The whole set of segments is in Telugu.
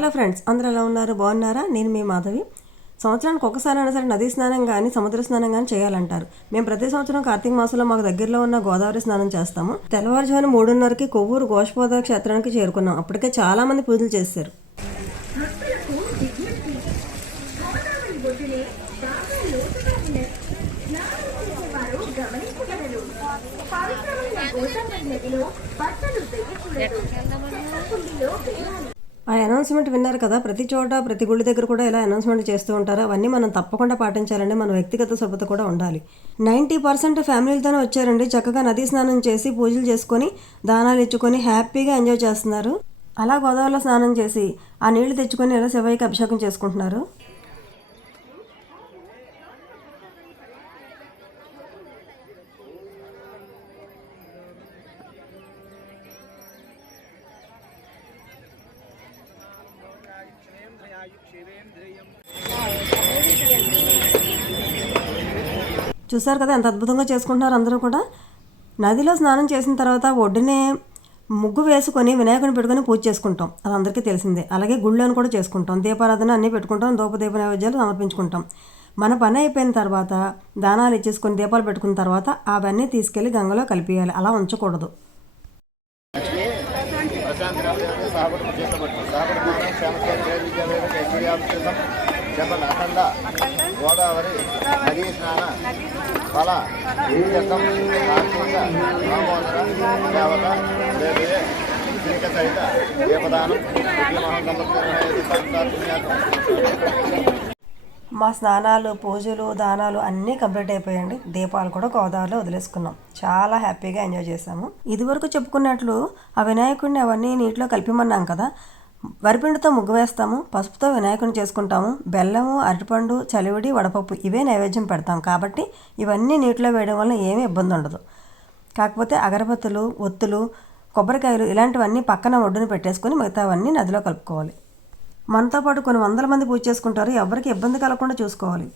హలో ఫ్రెండ్స్, అందరూ ఎలా ఉన్నారు? బాగున్నారా? నేను మీ మాధవి. సంవత్సరానికి ఒకసారైనా సరే నదీ స్నానం కానీ సముద్ర స్నానం కానీ చేయాలంటారు. మేము ప్రతి సంవత్సరం కార్తీక మాసంలో మాకు దగ్గరలో ఉన్న గోదావరి స్నానం చేస్తాము. తెల్లవారుజామున 3:30కి కొవ్వూరు గోషపోద క్షేత్రానికి చేరుకున్నాం. అప్పటికే చాలా మంది పూజలు చేశారు. ఆ అనౌన్స్మెంట్ విన్నారు కదా, ప్రతి చోట ప్రతి గుడి దగ్గర కూడా ఇలా అనౌన్స్మెంట్ చేస్తూ ఉంటారు. అవన్నీ మనం తప్పకుండా పాటించాలండి. మన వ్యక్తిగత శుభ్రత కూడా ఉండాలి. 90% ఫ్యామిలీలతోనే వచ్చారండి. చక్కగా నదీ స్నానం చేసి పూజలు చేసుకొని దానాలు ఇచ్చుకొని హ్యాపీగా ఎంజాయ్ చేస్తున్నారు. అలా గోదావరిలో స్నానం చేసి ఆ నీళ్లు తెచ్చుకొని ఇలా శివయ్యకి అభిషేకం చేసుకుంటున్నారు. చూసారు కదా ఎంత అద్భుతంగా చేసుకుంటున్నారు అందరూ కూడా. నదిలో స్నానం చేసిన తర్వాత ఒడ్డునే ముగ్గు వేసుకొని వినాయకుని పెట్టుకొని పూజ చేసుకుంటాం. అది అందరికీ తెలిసిందే. అలాగే గుళ్ళని కూడా చేసుకుంటాం. దీపారాధన అన్నీ పెట్టుకుంటాం. దీప నైవేద్యాలు సమర్పించుకుంటాం. మన పని అయిపోయిన తర్వాత దానాలు ఇచ్చేసుకొని దీపాలు పెట్టుకున్న తర్వాత అవన్నీ తీసుకెళ్ళి గంగలో కలిపేయాలి. అలా ఉంచకూడదు. గోదావరి నదీ స్నాన ఫల తీర్థం కార్తీక దామోదర దేవత దేవే శ్రీక సహిత దీపదానం మా స్నానాలు, పూజలు, దానాలు అన్నీ కంప్లీట్ అయిపోయాయండి. దీపాలు కూడా గోదావరిలో వదిలేసుకున్నాం. చాలా హ్యాపీగా ఎంజాయ్ చేసాము. ఇదివరకు చెప్పుకున్నట్లు ఆ వినాయకుడిని అవన్నీ నీటిలో కలిపిమన్నాం కదా. వరిపిండితో ముగ్గు వేస్తాము, పసుపుతో వినాయకుడిని చేసుకుంటాము, బెల్లము, అరటిపండు, చలివిడి, వడపప్పు ఇవే నైవేద్యం పెడతాం. కాబట్టి ఇవన్నీ నీటిలో వేయడం వల్ల ఏమీ ఇబ్బంది ఉండదు. కాకపోతే అగరబత్తులు, ఒత్తులు, కొబ్బరికాయలు ఇలాంటివన్నీ పక్కన ఒడ్డున పెట్టేసుకొని మిగతావన్నీ నదిలో కలుపుకోవాలి. మనతో పాటు కొన్ని వందల మంది పూజ చేసుకుంటారు. ఎవరికి ఇబ్బంది కలగకుండా చూసుకోవాలి.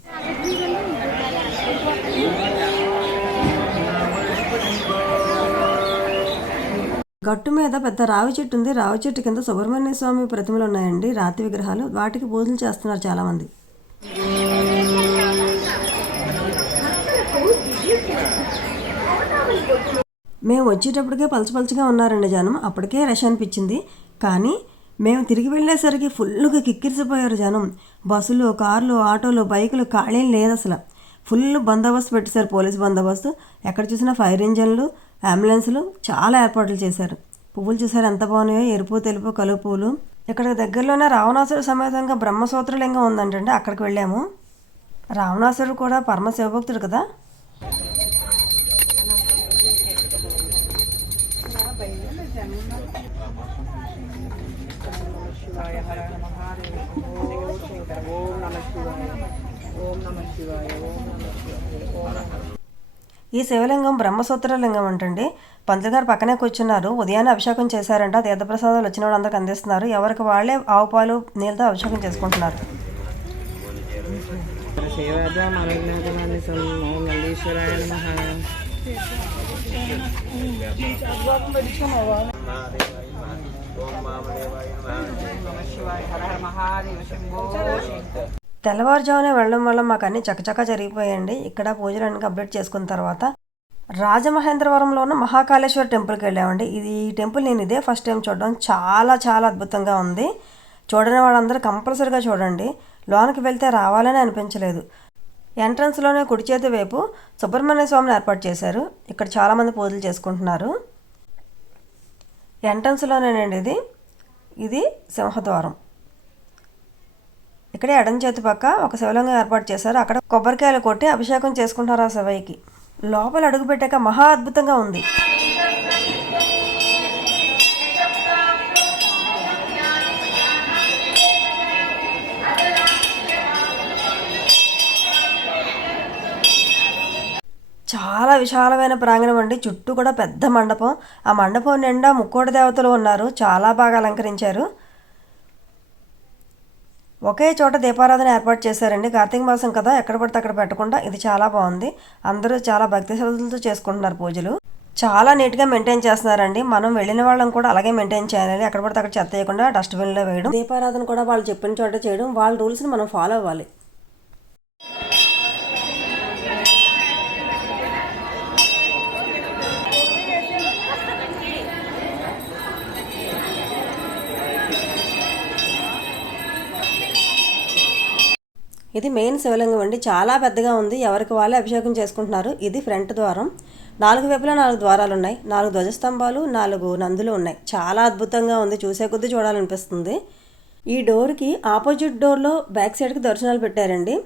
గట్టు మీద పెద్ద రావి చెట్టు ఉంది. రావి చెట్టు కింద సుబ్రహ్మణ్య స్వామి ప్రతిమలు ఉన్నాయండి, రాతి విగ్రహాలు. వాటికి పూజలు చేస్తున్నారు చాలామంది. మేము వచ్చేటప్పటికే పలచపలచగా ఉన్నారండి జనం. అప్పటికే రష్ అనిపించింది. కానీ మేము తిరిగి వెళ్ళేసరికి ఫుల్గా కిక్కిరిసిపోయారు జనం. బస్సులు, కార్లు, ఆటోలు, బైకులు ఖాళీలు లేదు అసలు. ఫుల్ బందోబస్తు పెట్టేశారు, పోలీస్ బందోబస్తు. ఎక్కడ చూసినా ఫైర్ ఇంజన్లు, అంబులెన్సులు, చాలా ఏర్పాట్లు చేశారు. పువ్వులు చూసారు ఎంత బాగున్నాయో, ఎరుపు, తెలుపు, కలుపు పువ్వులు. ఇక్కడ దగ్గరలోనే రావణాసురుడు సమేతంగా బ్రహ్మసూత్రలింగం ఉందంటండి. అక్కడికి వెళ్ళాము. రావణాసురుడు కూడా పరమ శివభక్తుడు కదా. ఈ శివలింగం బ్రహ్మసూత్రలింగం అంటండి. పంతులు గారు పక్కనే కూర్చున్నారు. ఉదయాన్నే అభిషేకం చేశారంట. తీర్థప్రసాదాలు వచ్చిన వాళ్ళు అందరికి అందిస్తున్నారు. ఎవరికి వాళ్ళే ఆవు పాలు, నీళ్ళతో అభిషేకం చేసుకుంటున్నారు. తెల్లవారుజామునే వెళ్ళడం వల్ల మాకు అన్ని చకచకా జరిగిపోయాయండి. ఇక్కడ పూజలన్నీ కంప్లీట్ చేసుకున్న తర్వాత రాజమహేంద్రవరంలో ఉన్న మహాకాళేశ్వర టెంపుల్కి వెళ్ళామండి. ఈ టెంపుల్ నేను ఇదే ఫస్ట్ టైం చూడడం. చాలా చాలా అద్భుతంగా ఉంది. చూడని వాళ్ళందరూ కంపల్సరీగా చూడండి. లోనికి వెళ్తే రావాలని అనిపించలేదు. ఎంట్రన్స్లోనే కుడి చేతి వైపు సుబ్రహ్మణ్య స్వామిని ఏర్పాటు చేశారు. ఇక్కడ చాలామంది పూజలు చేసుకుంటున్నారు. ఎంట్రన్స్లోనేనండి ఇది సింహద్వారం. ఇక్కడే ఎడం చేతి పక్క ఒక శివలింగం ఏర్పాటు చేశారు. అక్కడ కొబ్బరికాయలు కొట్టి అభిషేకం చేసుకుంటారు ఆ శివయ్యకి. లోపల అడుగుపెట్టాక మహా అద్భుతంగా ఉంది. చాలా విశాలమైన ప్రాంగణం అండి. చుట్టూ కూడా పెద్ద మండపం. ఆ మండపం నిండా ముక్కోటి దేవతలు ఉన్నారు. చాలా బాగా అలంకరించారు. ఒకే చోట దీపారాధన ఏర్పాటు చేశారండి. కార్తీక మాసం కదా, ఎక్కడ పడితే అక్కడ పెట్టకుండా. ఇది చాలా బాగుంది. అందరూ చాలా భక్తి శ్రద్ధలతో చేసుకుంటున్నారు పూజలు. చాలా నీట్గా మెయింటైన్ చేస్తున్నారండి. మనం వెళ్ళిన వాళ్ళం కూడా అలాగే మెయింటైన్ చేయాలి. ఎక్కడ పడితే అక్కడ చెత్త వేయకుండా డస్ట్బిన్లో వేయడం, దీపారాధన కూడా వాళ్ళు చెప్పిన చోట చేయడం, వాళ్ళ రూల్స్ని మనం ఫాలో అవ్వాలి. ఇది మెయిన్ శివలింగం అండి. చాలా పెద్దగా ఉంది. ఎవరికి వాళ్ళే అభిషేకం చేసుకుంటున్నారు. ఇది ఫ్రంట్ ద్వారం. 4 వైపులా 4 ద్వారాలు ఉన్నాయి. 4 ధ్వజస్తంభాలు, 4 నందులు ఉన్నాయి. చాలా అద్భుతంగా ఉంది. చూసే కొద్దీ చూడాలనిపిస్తుంది. ఈ డోర్కి ఆపోజిట్ డోర్లో బ్యాక్ సైడ్కి దర్శనాలు పెట్టారండి.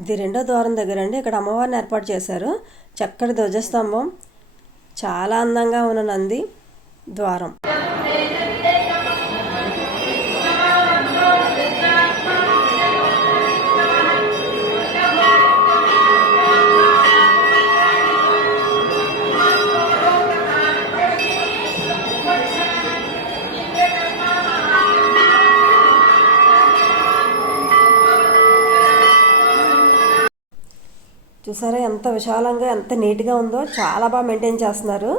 ఇది రెండో ద్వారం దగ్గర అండి. ఇక్కడ అమ్మవారిని ఏర్పాటు చేశారు. చక్కటి ధ్వజస్తంభం, చాలా అందంగా ఉన్న నంది ద్వారం. చూసారా ఎంత విశాలంగా, ఎంత నీట్గా ఉందో. చాలా బాగా మెయింటైన్ చేస్తున్నారు.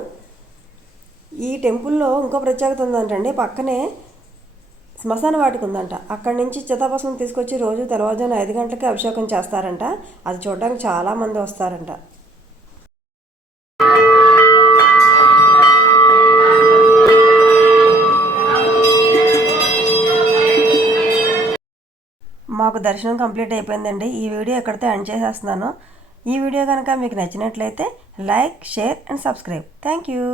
ఈ టెంపుల్లో ఇంకో ప్రత్యేకత ఉందంటండి. పక్కనే శ్మశాన వాటిక ఉందంట. అక్కడి నుంచి చితాభస్మం తీసుకొచ్చి రోజు తెల్లవారుజామున 5 గంటలకి అభిషేకం చేస్తారంట. అది చూడడానికి చాలామంది వస్తారంట. మాకు దర్శనం కంప్లీట్ అయిపోయిందండి. ఈ వీడియో ఎక్కడితో ఎండ్ చేసేస్తున్నాను. ఈ వీడియో కనుక మీకు నచ్చినట్లయితే like, share and subscribe. Thank you.